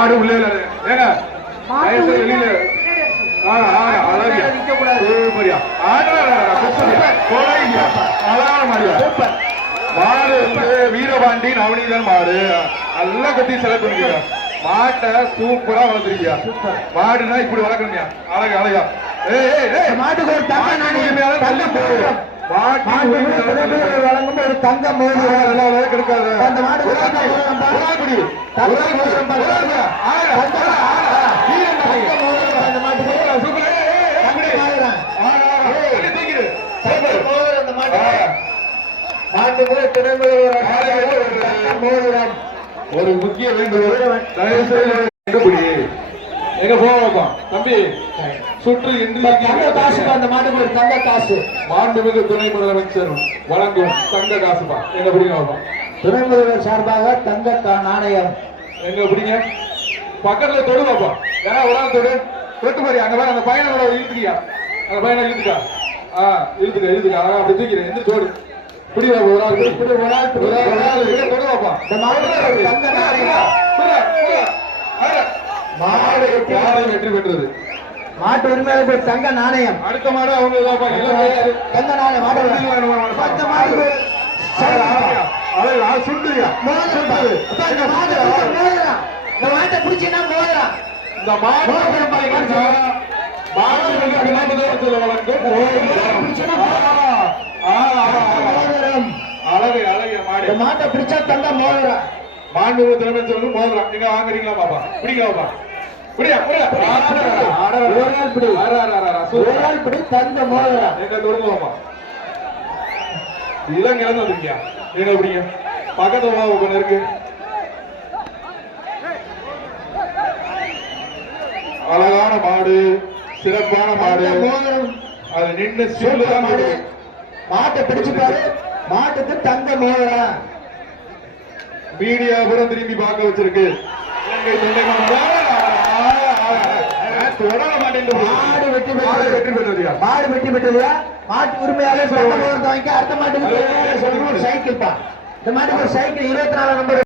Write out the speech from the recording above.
மாடு உள்ளே ஏங்க வெளியில. மாடு. வந்து வீரபாண்டி நவநீதன் மாடு. நல்லா கத்தி செலக்ட் பண்ணிக்க மாட்டை சூப்பரா வளர்த்துருக்கியா. மாடுனா இப்படி வளர்க்கணும்யா. அழகு அழகா. மாட்டுக்கு ஒரு தங்க நாணயம், உரிமையாளர் தங்க வழங்கும் ஒரு தங்க மோதிரம் கெடுக்காத. அந்த மாட்டுக்கு. ஒரு முக்கிய வேண்டுகோள். எங்க போவோம் தம்பி சுற்று இந்த தங்க இன்று அந்த மாட்டுக்கு தங்க காசு. மாண்புமிகு துணை முதலமைச்சர் வழங்கும் தங்க காசுப்பா எங்க பிடிங்க துணை முதல்வர் சார்பாக தங்க நாணயம். எங்க பிடிங்க? பக்கத்துல தொடு பாப்பா ஏன்னா ஒரு ஆள் தொடு? தொட்டு மாதிரி அங்க அந்த பையனை கூட இழுத்துக்கியா? அந்த பையனை இழுத்துக்கா? ஆ இழுத்துக்க இழுத்துக்க. அழகா அப்படி தூக்கிறேன் எந்த தோடு. பிடி ஒரு ஆள் பிடி ஒரு ஆள். ஒரு ஆள் தொடு பாப்பா இந்த மாட்டுக்கு ஒரு தங்க நாணயம் மாடு யாரை வெற்றி பெற்றது. மாட்டு உரிமையாளருக்கு ஒரு தங்க நாணயம். அடுத்த மாடு அவங்க. தங்க நாணயம் மாட்டு. பத்து மாடு. இந்த மாட்டை பிடிச்சா தங்க மோதிரம். மாண்பு தலைமைச்சருக்கு மோதிரம். நீங்க வாங்குறீங்களா பாப்பா? பிடிக்கலாம்? ஒரு ஆள் பிடி ஒரு ஆள் பிடி தங்க மோதிரம் எங்க தொடுங்கம்மா இதெல்லாம் கிளந்து வந்திருக்கியா எங்க பிடிங்க பக்கத்துல ஒன்று இருக்கு அழகான மாடு சிறப்பான மாடு அது நின்று சில்லுதான் மாடு மாடு மாட்டை பிடிச்சு பாரு மாட்டுக்கு தங்க மோதிரம் மீடியா கூட திரும்பி பார்க்க வச்சிருக்கு மாடு வெற்றி மாடு பெற்றது. வெற்றி பெற்றதுயா மாடு வெற்றி பெற்றதுயா மாட்டு உரிமையாளர் வாங்கி அடுத்த மாட்டுக்கு சைக்கிள் பா இந்த மாட்டுக்கு ஒரு சைக்கிள் இருபத்தி நாலு நம்பர்